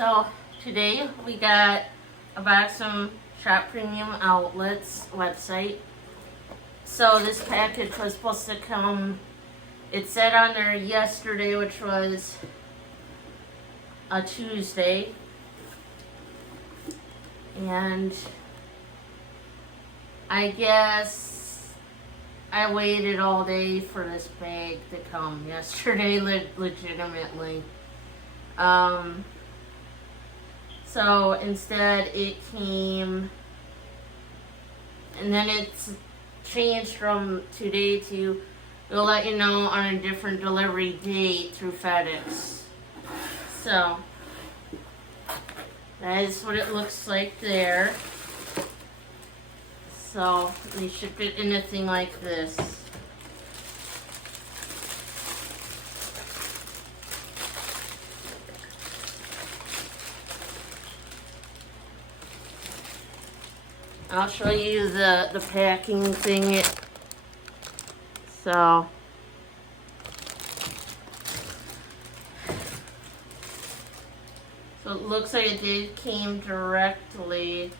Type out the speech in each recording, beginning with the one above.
So today we got a box from Shop Premium Outlets website. So this package was supposed to come, it said on there yesterday, which was a Tuesday. And I guess I waited all day for this bag to come yesterday, legitimately. So instead it came, and then it's changed from today to, we'll let you know on a different delivery date through FedEx. So that is what it looks like there. So they ship it in a thing like this. I'll show you the packing thing. So it looks like it came directly.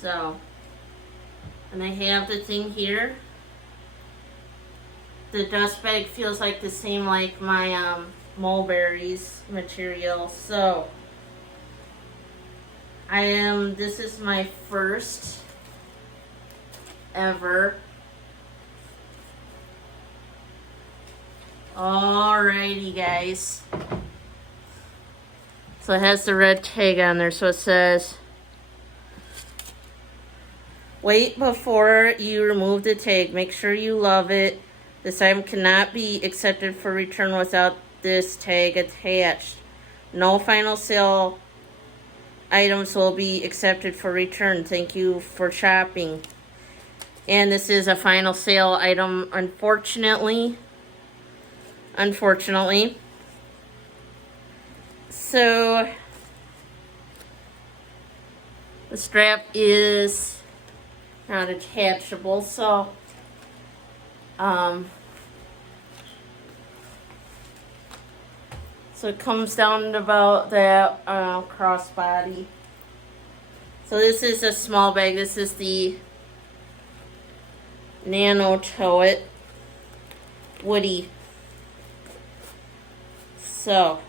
So, and I have the thing here. The dust bag feels like the same like my mulberries material. So this is my first ever. Alrighty guys. So it has the red tag on there, so it says, wait before you remove the tag. Make sure you love it. This item cannot be accepted for return without this tag attached. No final sale items will be accepted for return. Thank you for shopping. And this is a final sale item, unfortunately. So the strap is not attachable, so so it comes down to about that crossbody. So this is a small bag. This is the nano tote, woody. So,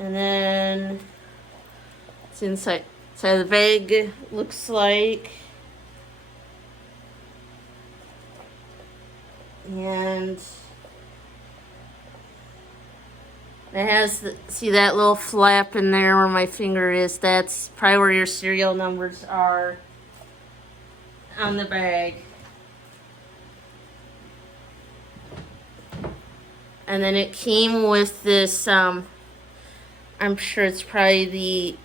and then it's inside. So the bag looks like, and it has, see that little flap in there where my finger is? That's probably where your serial numbers are on the bag. And then it came with this, I'm sure it's probably the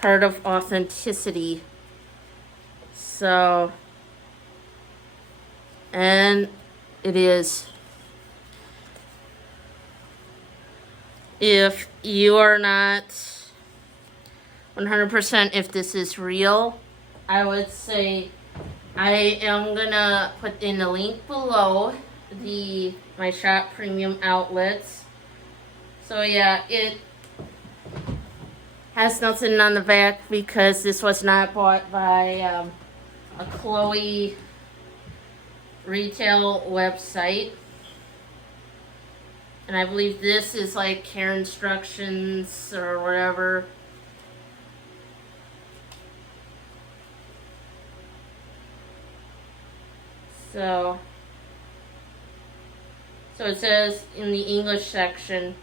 card of authenticity. So, and it is. If you are not 100% if this is real, I would say I am gonna put in a link below my Shop Premium Outlets. So yeah, it has nothing on the back because this was not bought by a Chloe retail website. And I believe this is like care instructions or whatever. So it says in the English section,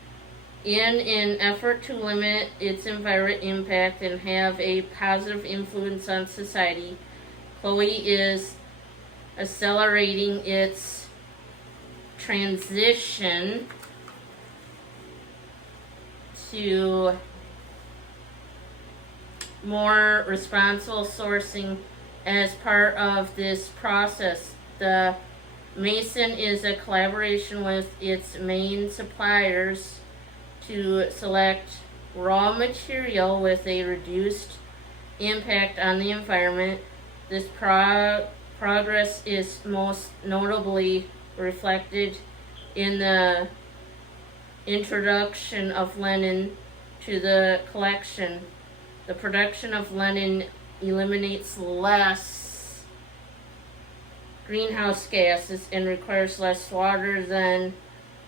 in an effort to limit its environmental impact and have a positive influence on society, Chloe is accelerating its transition to more responsible sourcing as part of this process. The Mason is a collaboration with its main suppliers to select raw material with a reduced impact on the environment. This progress is most notably reflected in the introduction of Lenin to the collection. The production of Lenin eliminates less greenhouse gases and requires less water than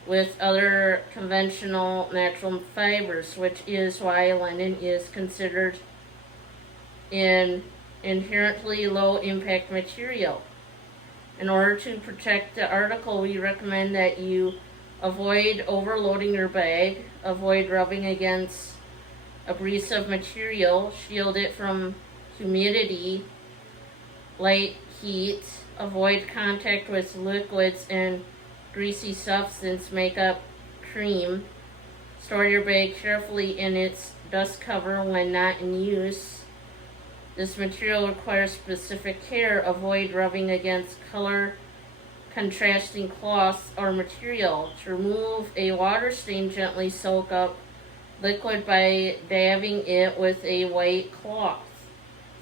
with other conventional natural fibers, which is why Lenin is considered an inherently low impact material. In order to protect the article, we recommend that you avoid overloading your bag, avoid rubbing against abrasive material, shield it from humidity, light heat, avoid contact with liquids and greasy substance, makeup, cream. Store your bag carefully in its dust cover when not in use. This material requires specific care. Avoid rubbing against color contrasting cloths or material. To remove a water stain, gently soak up liquid by dabbing it with a white cloth.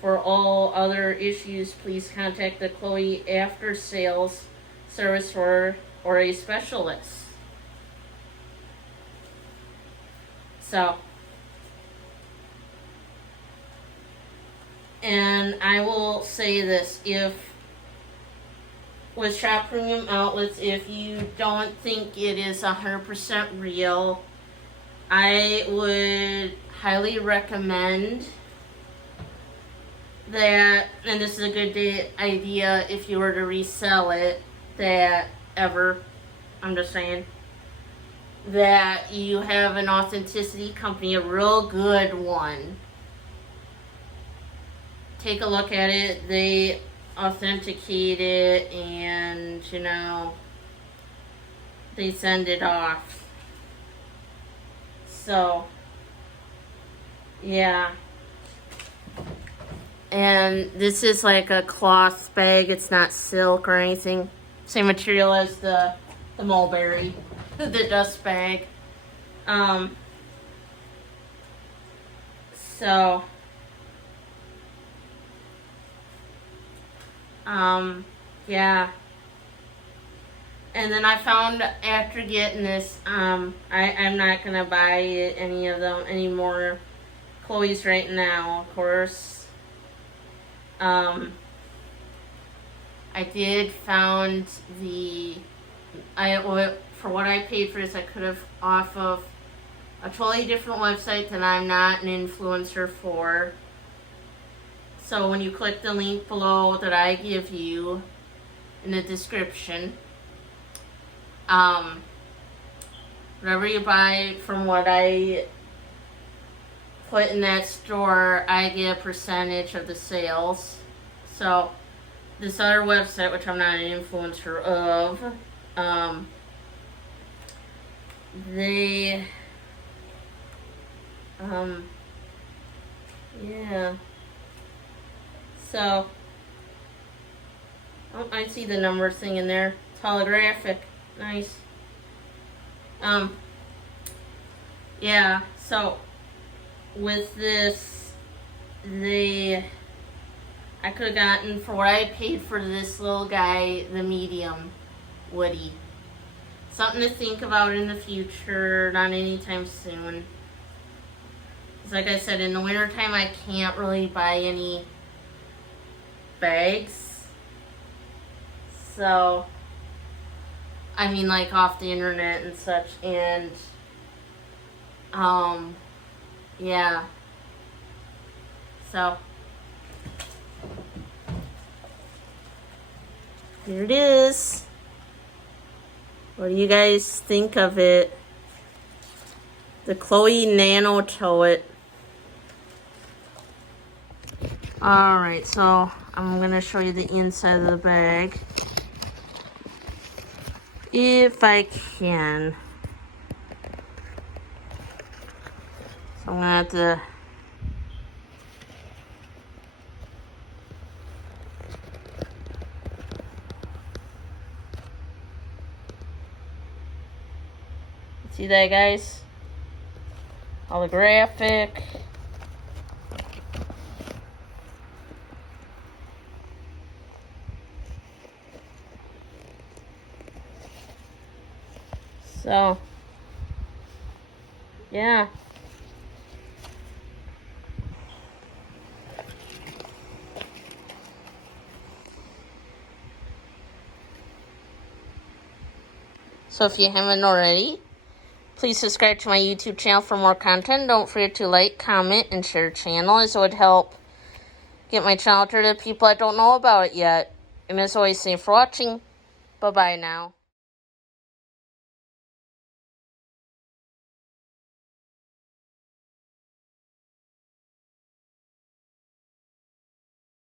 For all other issues, please contact the Chloe After Sales Service or a specialist. So, and I will say this, if with Shop Premium Outlets, if you don't think it is 100% real, I would highly recommend that, and this is a good idea if you were to resell it, that I'm just saying, that you have an authenticity company, a real good one. Take a look at it, they authenticate it, and they send it off. So yeah, and this is like a cloth bag, it's not silk or anything. Same material as the mulberry, the dust bag. Yeah. And then I found after getting this, I'm not gonna buy any of them anymore. Chloe's right now, of course. I did found for what I paid for this, I could have off of a totally different website that I'm not an influencer for. So when you click the link below that I give you in the description, whatever you buy from what I put in that store, I get a percentage of the sales. So this other website, which I'm not an influencer of, they, yeah. So, oh, I see the number thing in there. It's holographic. Nice. Yeah, so with this, I could have gotten, for what I paid for this little guy, the medium woody. Something to think about in the future, not anytime soon. Because like I said, in the wintertime, I can't really buy any bags. So, I mean, like off the internet and such, and yeah. So here it is. What do you guys think of it? The Chloe Nano tote. Alright, so I'm going to show you the inside of the bag. If I can. So I'm going to have to... See that, guys? Holographic. So, yeah. So if you haven't already, please subscribe to my YouTube channel for more content. Don't forget to like, comment, and share the channel, as it would help get my channel to the people that don't know about it yet. And as always, thanks for watching. Bye-bye now.